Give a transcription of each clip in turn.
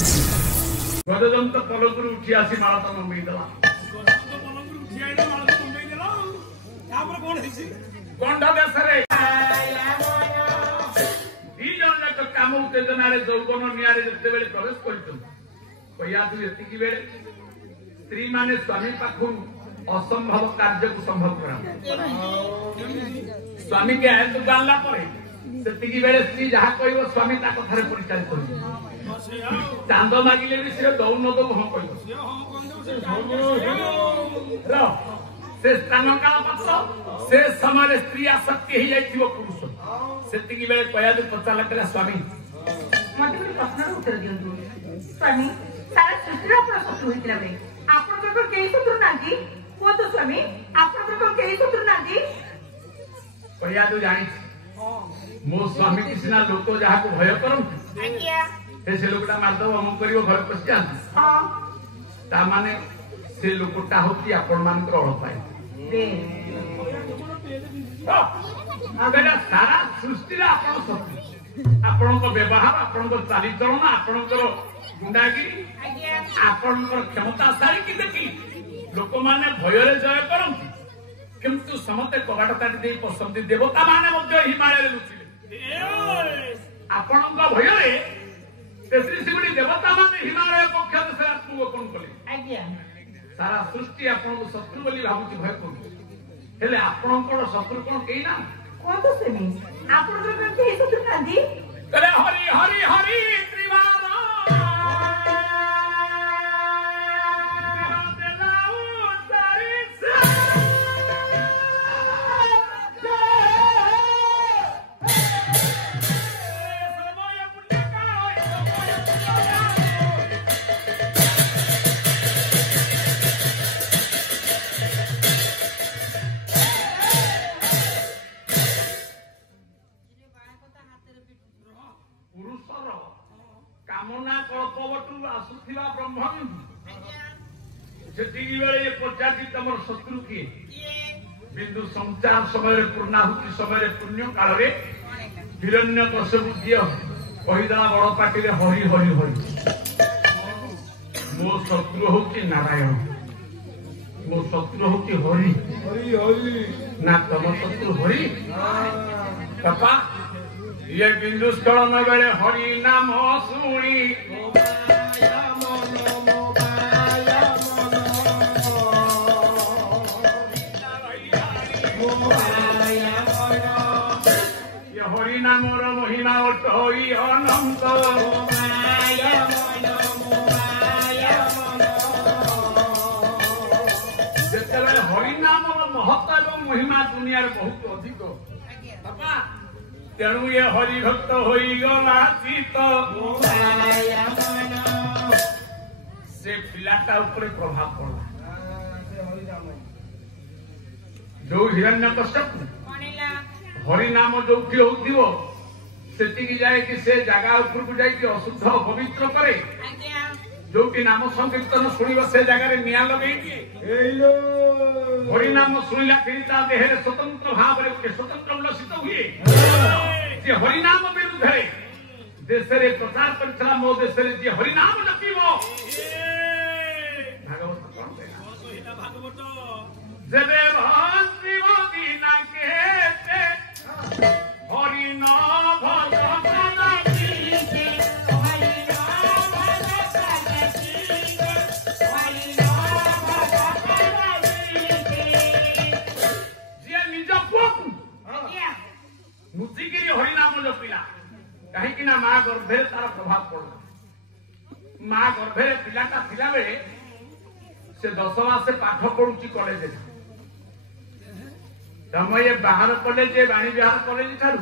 गजदंत पलकुरु उठी आसी माला तो मुंबई देला गजदंत पलकुरु उठी आइला माला तो मुंबई देला तापर कोन हेसी गंडा देशरे दी जन जाक काम उत्तेजना रे जौवन नियारे जते बेले प्रवेश करछन कहिया तू एतिकी बेले स्त्री माने स्वामी पाखु असंभव कार्य को संभव करा स्वामी के आयत गानला परे सेतिकी बेले स्त्री जहा कहबो स्वामी ता कथारे परिचालित करबो चांद मागिले भी से दौ न दौ हम कहबो से स्थान काल पत्र से समय स्त्री आसक्ति ही जाइथिबो पुरुष सेतिकी बेले कया दु पचा लगला स्वामी मते गोटे प्रश्नर उत्तर दियंतु स्वामी सारा सृष्टिर आपण शत्रु होइतिला बे आपण को केई शत्रु नांती को तो स्वामी आपण को केई शत्रु नांती कया दु जानि मो स्वामी किसना लोक जहा को भय करम आज्ञा से लोकटा मारदव हम करियो घर पछान हां ता माने से लोकटा होती आपण मान को अळ पाए बे बेटा सारा सृष्टि रा आपण शत्रु आपण को व्यवहार आपण को चाली चलन आपण को गुंडागिरी आज्ञा आपण को क्षमता सारी कि देखि लोक माने भय रे जय करंती किंतु समते कबाट काटी दे पसंदी देवता माने मध्य हिमालय रे लुचिले आपण को भय रे तेसरी सिबडी देवता माने हिमालय पक्ष से आत्मगोपन कोन कले आज्ञा सारा सृष्टि आपण को शत्रु बोली भाबुची भय कोन हेले आपण को शत्रु कोन केई ना को तो स्वामी आपण को केई शत्रु नांती करे हरि हरि हरि त्रिवार कामना कल्पवटु आसुथिबा ब्रह्मबिंदु सेतिकी बेले ये पचासी तमर शत्रु किए बिंदु संचार समय पूर्णाहुति समय पुण्य काल रे हिरण्यकश्यपु दियो कहिदा बड़ पाटी रे हरि हरि हरि मो शत्रु होती नारायण मो शत्रु होती हरि हरि हरि ना तम शत्रु हरि कपा ये बिंदु स्खलन बेले हरि नाम शुणी ये हरि नाम महिमा अटई अनंत जिते हरि नाम महत्व और महिमा दुनिया बहुत अधिक बाबा तेणु ये हरिभक्त होईगला चित से पिलाटा ऊपर प्रभाव पड़ा जो हिरण्यकश्यप हरि नाम जो होथिबो सेतिकी जाए कि से जगह ऊपर को जाए कि अशुद्ध पवित्र करे जो कि नाम संकीर्तन सुनिबो से जगह रे निया लगई कि एलो हरि नाम सुनिला फिरता देह रे स्वतंत्र भाव रे स्वतंत्र उल्लसित हुए जे हरि नाम विरुद्ध है देश रे प्रचार करथला मो देश रे जे हरि नाम जपिबो भागवत कोन कहला भागवत जेबे भस्तिव दीना केते हरि नाम भजन कीते हरि नाम भजन कीते हरि नाम भजन कीते जे निज पुक मुचिगिरी हरि नाम जपिला कहीं कि ना मां गर्भे तार प्रभाव पड़ला मां गर्भे पिलाटा थिला बेले से 10 मास पाठ पढुची कॉलेज रे तम ये बाहर कॉलेज वाणी विहार कॉलेज थारु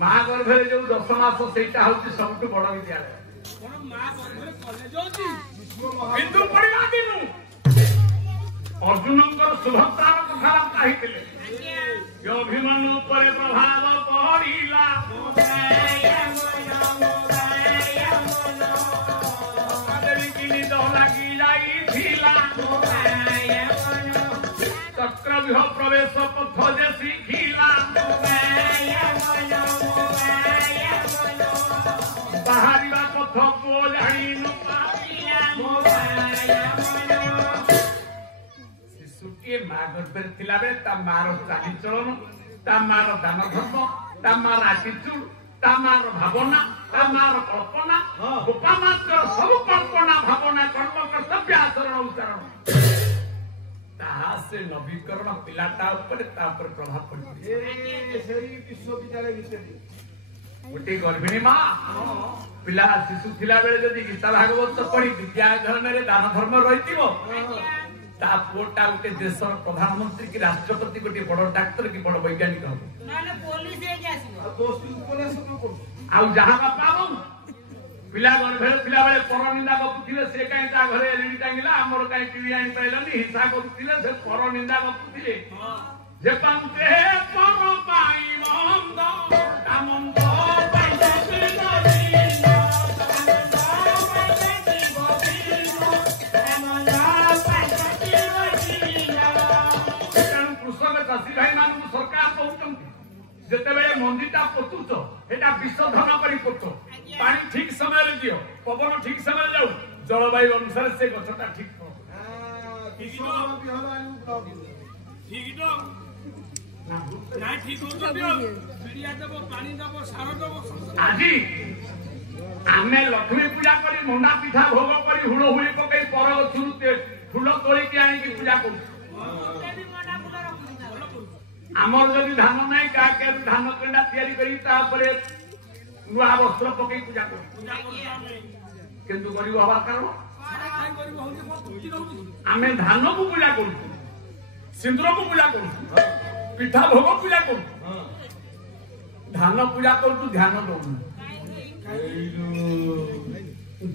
मां गर्भे जो 10 मास सेटा होची सबटु बड़ विद्यालय कोन मां गर्भे कॉलेज होची बिंदु पड़िला दिनु अर्जुनंकर सुभद्रार कथा कहितले यो अभिमन्यु पर प्रभाव पड़िला देवी की निद लगी जाई थिला चक्रव्यूह प्रवेश पथ जे शिखिला बाहरिबा पथ ପୁଅ ଜାଣି ନ ପାରିଲା ମୋ ମାୟା ମନ। ଶିଶୁଟିଏ ମା ଗର୍ଭରେ ଥିଲା ବେଳେ ତା ମାର ଚାଲିଚଳନ, ତା ମାର ଦାନ ଧର୍ମ, ତା ମାର ଆଟିଚୁଡ, ତା ମାର ଭାବନା, ତା ମାର କଳ୍ପନା, ଗୋପା ମାତ୍ର ସବୁ କଳ୍ପନା ଭାବନା କର୍ମ କର୍ତ୍ତବ୍ୟ ଆଚରଣ ଉଚ୍ଚାରଣ ତାହା ସେ ନବୀକରଣ ପିଲାଟା ଉପରେ ତା ଉପରେ ପ୍ରଭାବ ପଡିଛି। ବିଶ୍ୱବିଦ୍ୟାଳୟ ଭିତରେ ଗୋଟିଏ ଗର୍ଭିଣୀ ମା ପିଲା ଶିଶୁ ଥିଲା ବେଳେ ଯଦି ଗୀତା ଭାଗବତ ପଢି ବିଦ୍ୟା ଅଧ୍ୟୟନରେ ଦାନ ଧର୍ମ ରହିଥିବ, ତା ପୁଅଟା ଗୋଟେ ଦେଶର ପ୍ରଧାନମନ୍ତ୍ରୀ କି ରାଷ୍ଟ୍ରପତି, ଗୋଟିଏ ବଡ ଡାକ୍ତର କି ବଡ ବୈଜ୍ଞାନିକ ହବ। ଆଉ ଯାହା ବାପା ପିଲା ଗର୍ଭରେ ଥିଲା ବେଳେ ପର ନିନ୍ଦା ଗପୁଥିଲେ, ସେ କାହିଁ ତା ଘରେ ଏଲଇଡି ଟାଙ୍ଗିଲା, ଆମର କାହିଁ ଟିଭି ଆଣିପାରିଲନି, ହିଂସା କରୁଥିଲେ, ସେ ପର ନିନ୍ଦା ଗପୁଥିଲେ। ଯେ ପାନ୍ତେ ପର ପାଇଁ ମନ୍ଦ ତା ମନ୍ଦ যেতবে মন্দিরটা পতুছ এটা বিশোধন করে পোত, পানি ঠিক সময় দিও, পবন ঠিক সময় যাও, জলবায়ু অনুসারে সে গছটা ঠিক কর। আজি আমি লক্ষ্মী পূজা করে মন্ডা পিঠা ভোগ করে হুড়হুড়ি পকাই পর গছরু ফুল তোলিকি আনিকি পূজা করু। আমার যদি ধান নাই কাকে ধান কেন্ডা তৈরি করি তারপরে নূয়া বস্ত্র পকাই পূজা করি, কিন্তু গরিব হবার কারণ আমি ধানকু পূজা করছু, সিন্দুরকু পূজা করছু, পিঠা ভোগ পূজা করছু, ধান পূজা করছু, ধ্যান দৌড়ু।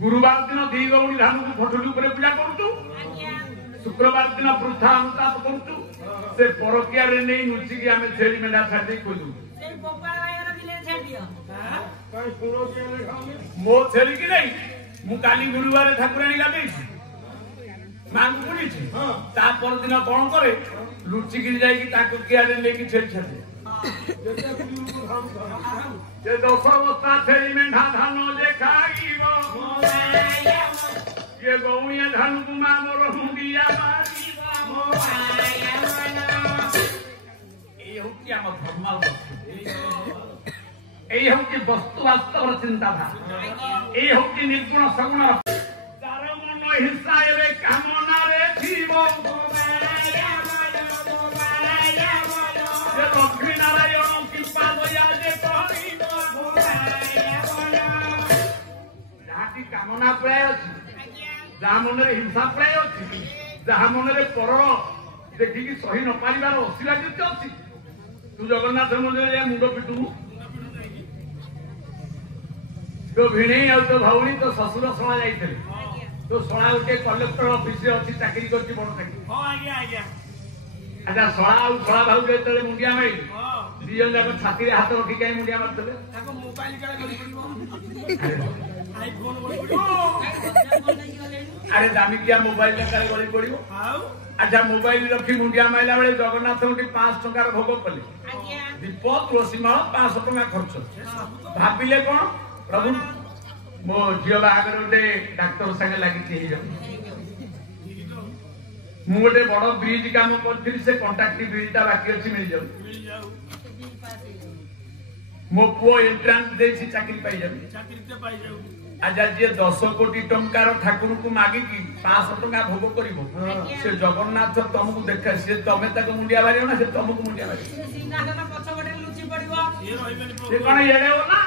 গুরুবার দিন ଦି ଗଉଣୀ ଧାନକୁ ଫଟୋଲି ଉପରେ ପୂଜା କରୁଛୁ, ଶୁକ୍ରବାର ଦିନ ବୃଥା ଅନୁତାପ କରୁଛୁ, ସେ ପରକିଆରେ ନେଇ ଲୁଚିକି ଆମେ ଛେଳି ମେଣ୍ଢା ଛାଡି ଦେଇ କହିଦଉ। ମୋ ଛେଳି କି ନେଇ ମୁଁ କାଲି ଗୁରୁବାର ଠାକୁରାଣୀ ଗାଧେଇଛି, ମାଙ୍କୁ ବୁଲିଛି, ତା ପରଦିନ କଣ କରେ ଲୁଚିକି ଯାଇକି ତାକୁ କିଆରେ ନେଇକି ଛେଳି ଛାଡି ଯେ 10 ବସ୍ତା ଛେଳି ମେଣ୍ଢା ଧାନ ଯେ ଖାଇବ, ये गौणिया धन कुमा मोर मुंडिया मारिबा मो आया मना। ए होकी हम धर्म ए होकी वस्तु वास्तव चिंताधारा, ए होकी निर्गुण सगुण तार मन हिंसा एबे कामना रे थीबो मो आया मना मो आया मना। ये लक्ष्मी नारायण कृपा दया जे करिबो मो आया मना। जाति कामना प्राय अछि, जहा मनरे हिंसा प्राय अच्छी, जहा मनरे पर देखिकी सही न पारिबार अशिलाजित अच्छी, तू जगन्नाथ मंदिर मुंड पिटुनु, तो भिणे आ तो भौणी तो ससुर शला जाइथे, तो शला गोटे कलेक्टर ऑफिस रे अच्छी चाकरी करची बड़ चाकरी। अच्छा शला आ शला भाउ जेतले मुंडिया माई दी जन जाक छाती रे हाथ रखी काई मुंडिया मारतले, ताको मोबाइल का गली पड़िबो, आईफोन गली पड़िबो, अरे दामिकिया मोबाइल कारे गली पड़िबो। अच्छा मोबाइल रखी मुंडिया माइला बेले जगन्नाथ गोटे 5 टंकार भोग कले, दीप तुलसी माळ 500 टंका खर्च, भाबिले कोन प्रभु मो झियो बाहागर गोटे डाक्टर संगे लागि हे जाऊ, मु गोटे बड़ ब्रिज काम करथि, से कांट्राक्ट ब्रिजटा बाकी अछि मिल जाऊ, मो पुओ एंट्रांस देछि चाकरी पाई जाऊ, आजा जे 10 कोटी टंकार ठाकुर को मागी की 500 टंका भोग करिवो, से जगन्नाथ तुमको देखा, से तमे ताको मुंडिया बारियो ना, से तुमको मुंडिया बारियो, सिंहासन पछ गोटे लुचि पड़िवो, से कोन येडे हो ना,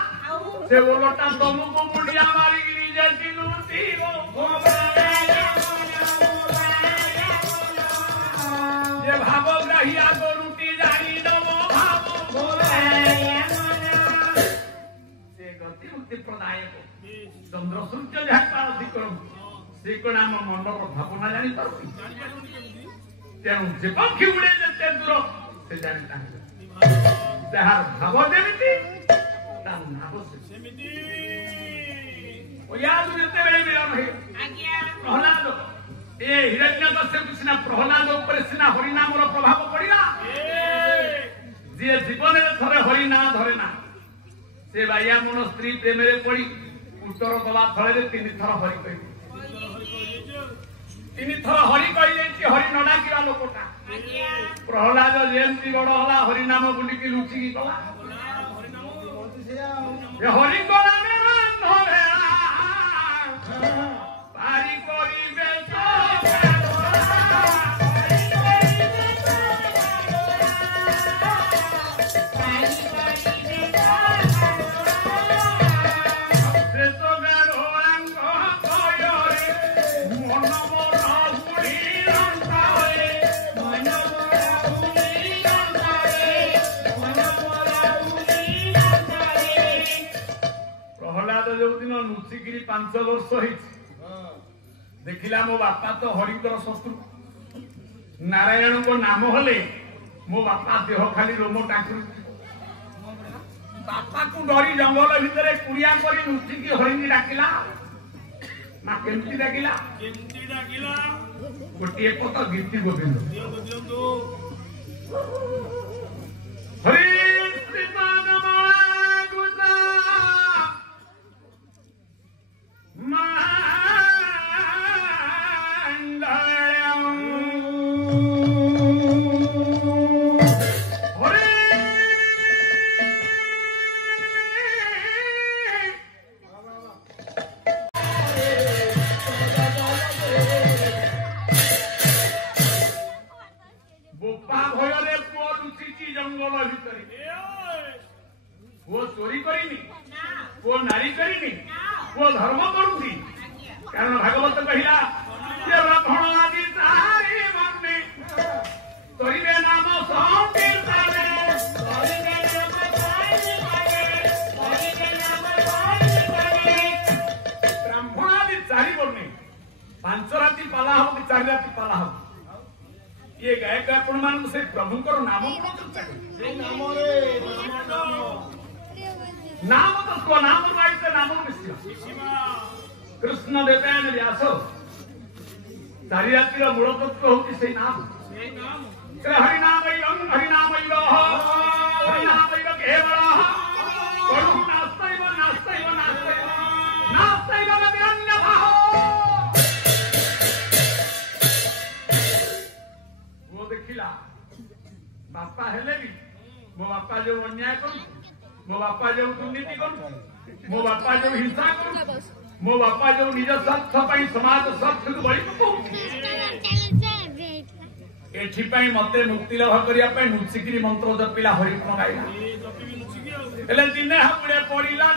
से ओलटा तुमको मुंडिया मारी की जे लुचिवो जे भागो ग्राहिया को लुटी जाई दबो भागो से गति मुक्ति प्रदायक चंद्र सूर्य झाकार अधिक्रम से कोन हम मंडप भावना जानि पारती, तेणु जे पक्षी उड़े जते दूर से जानि तांगे ताहार भाव देमिति ता नाम सेमिति ओ याद जते बेले मिलन हे आज्ञा प्रहलाद ए हिरण्यकश्यप सिना प्रहलाद ऊपर सिना हरि नामर प्रभाव पड़िला, जे जीवन रे थरे हरि नाम धरे ना, से बाया मन स्त्री प्रेम रे पड़ी उत्तर दवा फल 3 थर हरि कह 3 थर हरि कही हरि न डाकिला लोकटा प्रहलाद जयंती बड़ हला हरि नाम बुलिकी लुचिकी गला हरि को नामे बांध भेड़ा पारी करिबे जो दिन लुचिकी 5 वर्ष देखिला मो बापा तो हरिकर शत्रु नारायण को नाम हले मो बापा देह खाली रोम टाकुर बापा को डरी जंगल भितर कुड़िया कर लुचिकी हरिणी डाकिला ना केमती डाकिला गोटे पत गीति गोविंद हरि कारण भागवत कहला ब्राह्मण आदि सारी मन्ने तोरिबे नाम ब्राह्मण आदि चारि बन्ने 5 राति पाला हो कि 4 राति पाला हो ये गायक आपण मान से प्रभुकर नाम कोन चर्चा कर नाम तो को नाम राइते नाम मिसिमा कृष्ण देवयान व्यास चारि रातिर मूल तत्व होती से नाम हरिनाम हरिनाम हरिनाम केवल नास्तैव नास्तैव नास्तैव नास्तैव गतिरन्यथा वो देखिला बापा हेले भी मो बापा जो अन्याय कर मो बापा जो दुर्नीति कर मो बापा जो हिंसा कर मो बापा जो निज स्वार्थ पाई समाज स्वार्थ को बलि पकाउछि मते मुक्ति लाभ करिया लुचिकी मंत्र जपिला हरि गाइला हेले दिने हापुड़े पड़िला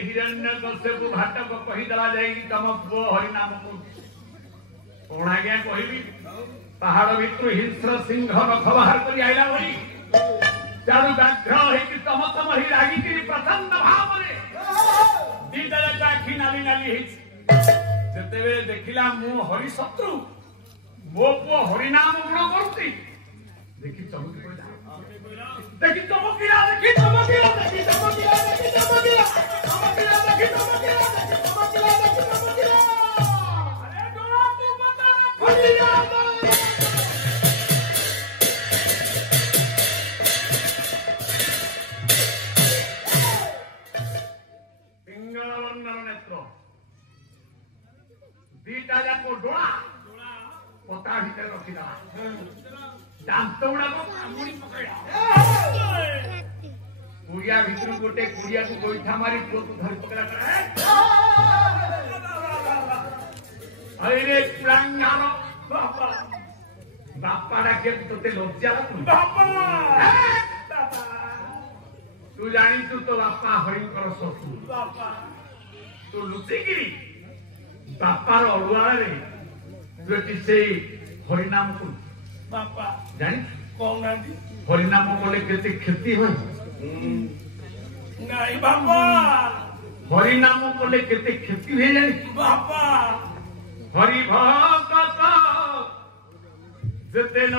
हिरण्यकश्यप भाटक कहीदेला जाएगी तम पुओ हरिनाम कौन आज्ञा कहबी पहाड़ भितर हिंस्र सिंह नख बाहर कर आईला बड़ी चारू व्याघ्र होगी तम तम ही रागिकी प्रचंड भाव दीटा जाक आखि नाली नाली जिते देखिला मु हरि शत्रु मो पुओ हरिनाम गुण करती देखी चमकी देखी चमकीला देखी चमकीला देखी चमकीला देखी चमकीला चमकीला देखी चमकीला देखी चमकीला देखी चमकीला अरे डोला तू बता खुली जा पिंगला वर्णन नेत्र दीटा जाको डोला पता भीतर रखिदा दांत गुड़ा को कामुड़ी पकड़ा कुड़िया भितर गोटे कुड़िया को गोईठा मारी पुओ को धरि पकड़ा अरे प्रांगान बापा बापा डाके तोते लज्जा लागु बापा तू जानी तो बापा हरिकर शत्रु बापा तू लुचिकी बापार अड़ुआ रे बेटी से हरिनाम को बापा जानी कौन आदि हरिनाम बोले केते क्षति होय नहीं बापा हरिनाम बोले केते क्षति हे जानी बापा हरि भक्त जते न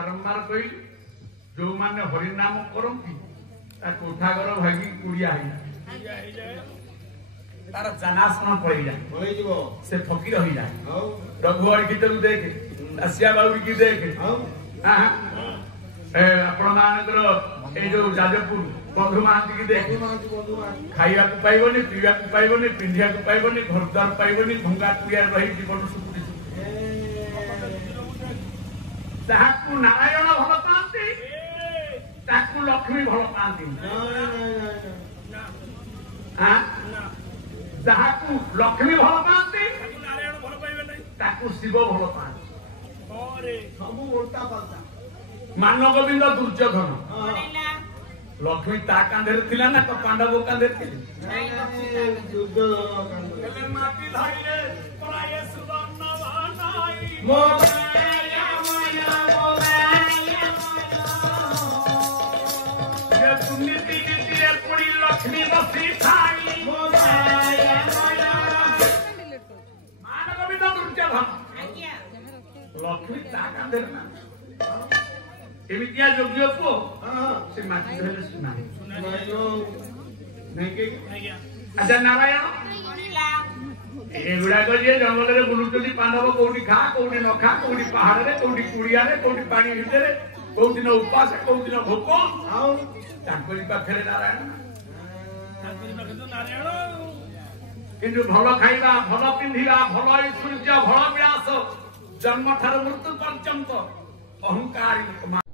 बारंबार कही जो माने हरिनाम करती कोठाघर भागी कुड़िया तार जनासन पड़े जाए से फकीर हो जाए रघुवर की तेरू देखे आसिया बाबू की देखे आपण मानकर ए जो जाजपुर बंधु महांती की देखे खाइबा को पाइबनी पीवा को पाइबनी पिंधिया को पाइबनी घरद्वार पाइबनी भंगा कुड़िया रही जीवन सुखी ताकू नारायण भल पाती ताकू लक्ष्मी भल पाती ताकू लक्ष्मी भल पाती ताकू शिव भल पाती मान गोविंद दुर्योधन लक्ष्मी ता कांधे थिला ना तो पांडव कांधे थिले माटी धइले पराये सुवर्ण भानाई मोबाया मोया मोबाया ये सुनीति नीति पुरी लक्ष्मी बसी थाई मोबाया मोया मान गोविंद दुर्योधन लक्ष्मी ता कांधे ना एमितिया योग्य को से माटी धरे सुना नहीं के अच्छा नारायण एगुड़ा को जे जंगल रे बुलुचली पांडव कोठी खा कोठी न खा कोठी पहाड़ रे कोठी कुड़िया रे कोठी पानी भितर कोठी दिन उपास कोठी दिन भोक आउ ताकरी पाखरे नारायण किंतु भल खाइबा भल पिंधिबा भल ऐश्वर्य भल विलास जन्म ठार मृत्यु पर्यंत अहंकार